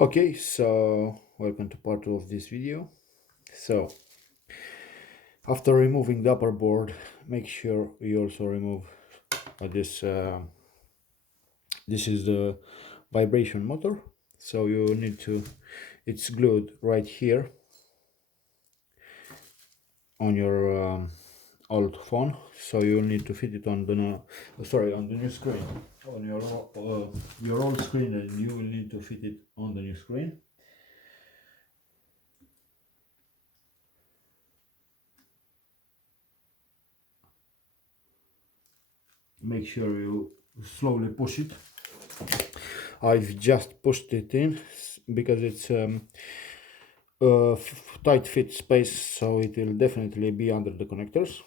Okay, so welcome to part 2 of this video. So after removing the upper board, make sure you also remove this is the vibration motor. So you need to, it's glued right here on your old phone, so you'll need to fit it on the on the new screen, on your old screen, and you will need to fit it on the new screen. Make sure you slowly push it. I've just pushed it in because it's tight fit space, so it will definitely be under the connectors.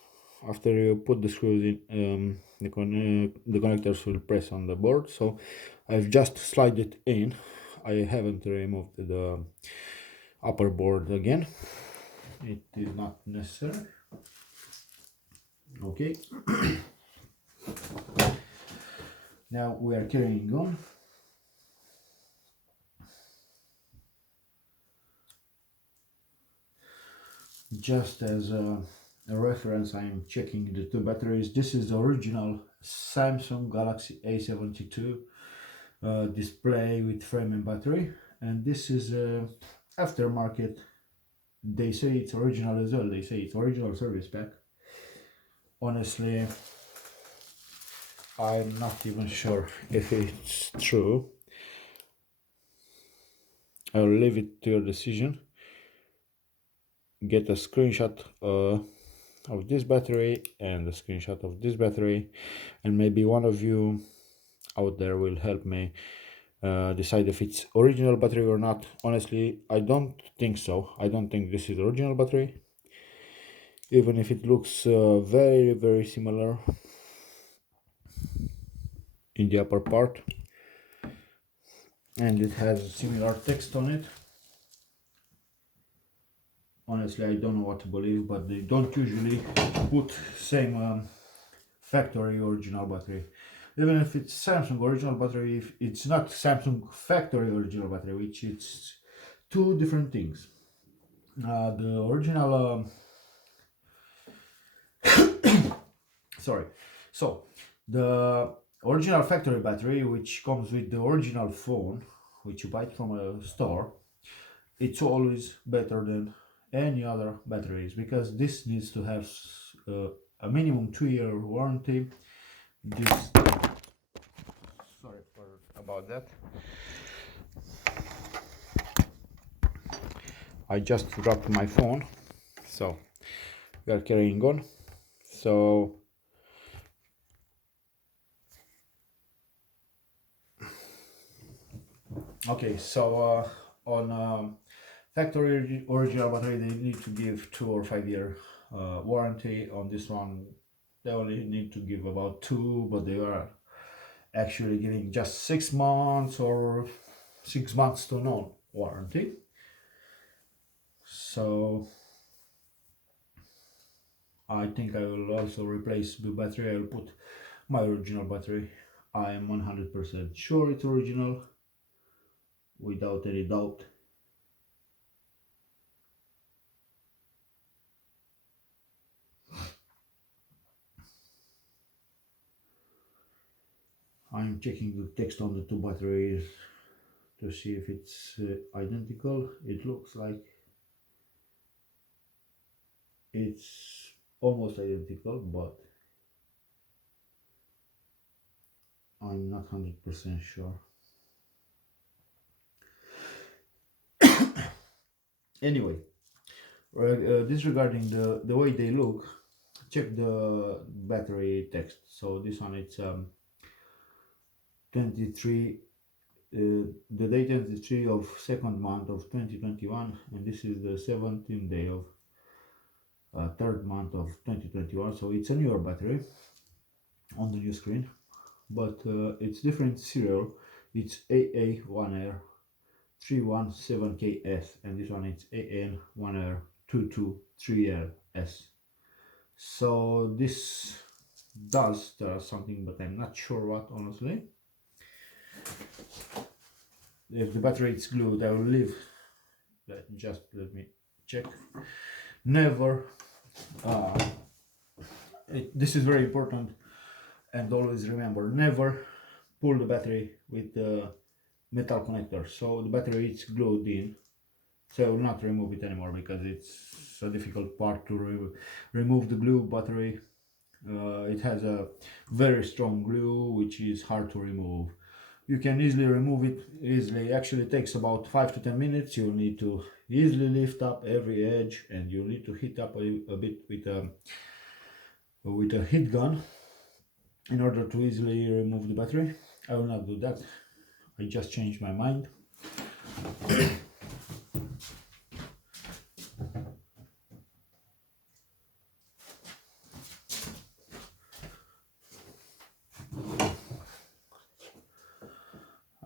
After you put the screws in, the connectors will press on the board. So I've just slid it in. I haven't removed the upper board again. It is not necessary. Okay. Now we are carrying on. Just as a reference, I'm checking the two batteries. This is the original Samsung Galaxy A72 display with frame and battery, and this is aftermarket. They say it's original as well. They say it's original service pack. Honestly, I'm not even sure if it's true. I'll leave it to your decision. Get a screenshot of this battery and a screenshot of this battery, and maybe one of you out there will help me decide if it's original battery or not. Honestly, I don't think so. I don't think this is original battery, even if it looks very similar in the upper part, and it has similar text on it. Honestly, I don't know what to believe, but they don't usually put same factory original battery. Even if it's Samsung original battery, if it's not Samsung factory original battery, which it's two different things. The original sorry, so the original factory battery, which comes with the original phone, which you buy it from a store, it's always better than any other batteries, because this needs to have a minimum 2-year warranty. This, sorry about that. I just dropped my phone, so we are carrying on. So okay, so on factory original battery, they need to give 2 or 5 year warranty. On this one, they only need to give about 2, but they are actually giving just 6 months or 6 months to no warranty. So I think I will also replace the battery. I will put my original battery. I am 100% sure it's original, without any doubt. I'm checking the text on the two batteries to see if it's identical. It looks like it's almost identical, but I'm not 100% sure. Anyway, disregarding the way they look, check the battery text. So this one, it's 23, the day 23 of 2nd month of 2021, and this is the 17th day of 3rd month of 2021. So it's a newer battery on the new screen, but it's different serial. It's AA1R317KS, and this one it's AN1R223LS. So this does tell us something, but I'm not sure what, honestly. if the battery is glued, I will leave. Let me check. Never. This is very important, and always remember, never pull the battery with the metal connector. So the battery is glued in. So I will not remove it anymore because it's a difficult part to remove the glue battery. It has a very strong glue which is hard to remove. You can easily remove it easily. Actually, it takes about 5 to 10 minutes. You'll need to easily lift up every edge, and you'll need to heat up a bit with a heat gun in order to easily remove the battery. I will not do that. I just changed my mind.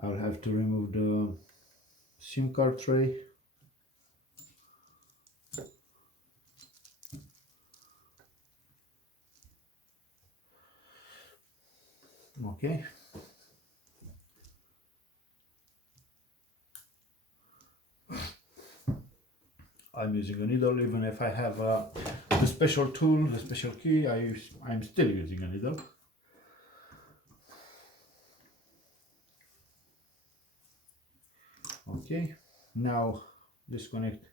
I'll have to remove the SIM card tray. Okay. I'm using a needle, even if I have the special tool, the special key. I'm still using a needle. Okay, now disconnect.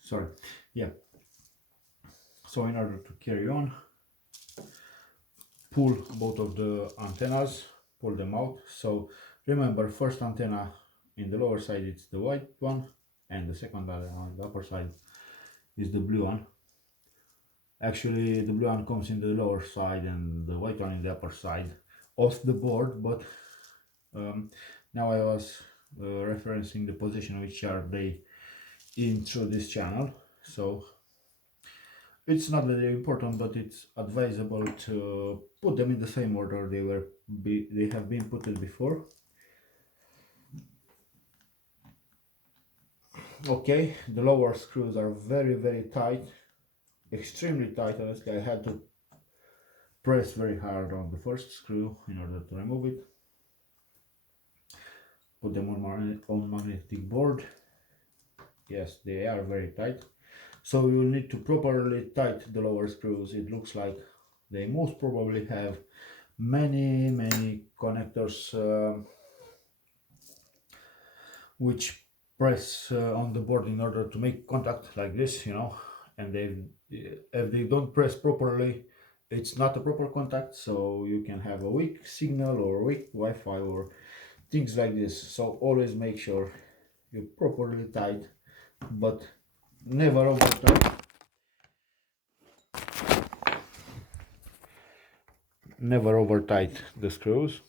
Sorry, yeah. So in order to carry on, pull both of the antennas, pull them out. So remember, first antenna in the lower side it's the white one, and the second on the upper side is the blue one. Actually, the blue one comes in the lower side and the white one in the upper side of the board, but now I was referencing the position which are they in through this channel. So it's not very important, but it's advisable to put them in the same order they have been put in before. Okay, the lower screws are very tight, extremely tight. Honestly, I had to press very hard on the first screw in order to remove it. Put them on magnetic board. Yes, they are very tight. So you will need to properly tighten the lower screws. It looks like they most probably have many connectors which press on the board in order to make contact like this, you know, and if they don't press properly, it's not a proper contact, so you can have a weak signal or weak Wi-Fi or things like this. So always make sure you properly tight, but never over tight. Never over tight the screws.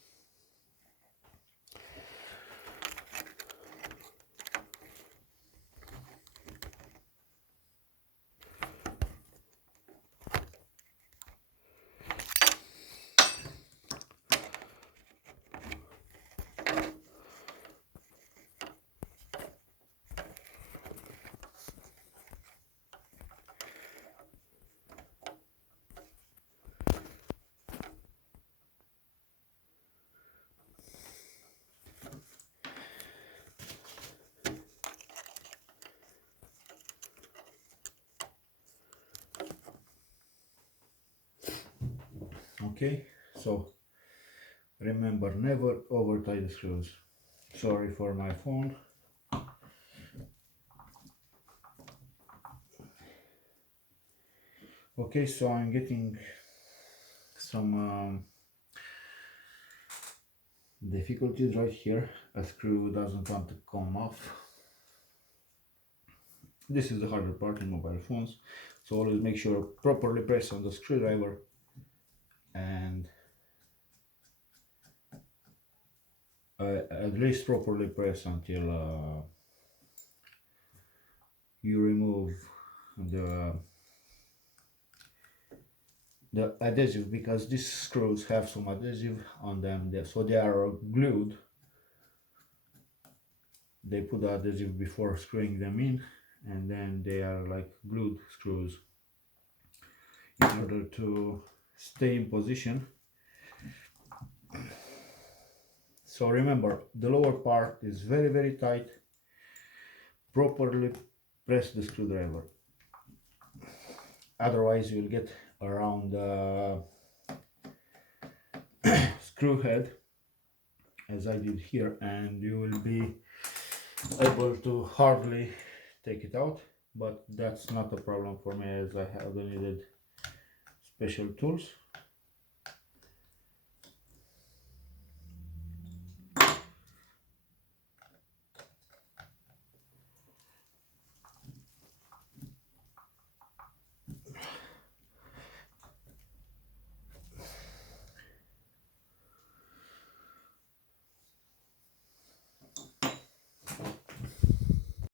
Okay, so remember, never over tie the screws. Sorry for my phone. Okay, so I'm getting some difficulties right here. A screw doesn't want to come off. This is the harder part in mobile phones, so always make sure properly press on the screwdriver and at least properly press until you remove the adhesive, because these screws have some adhesive on them, so they are glued. They put the adhesive before screwing them in, and then they are like glued screws in order to stay in position. So remember, the lower part is very, very tight. Properly press the screwdriver. Otherwise, you'll get around the screw head, as I did here, and you will be able to hardly take it out. But that's not a problem for me, as I have needed special tools.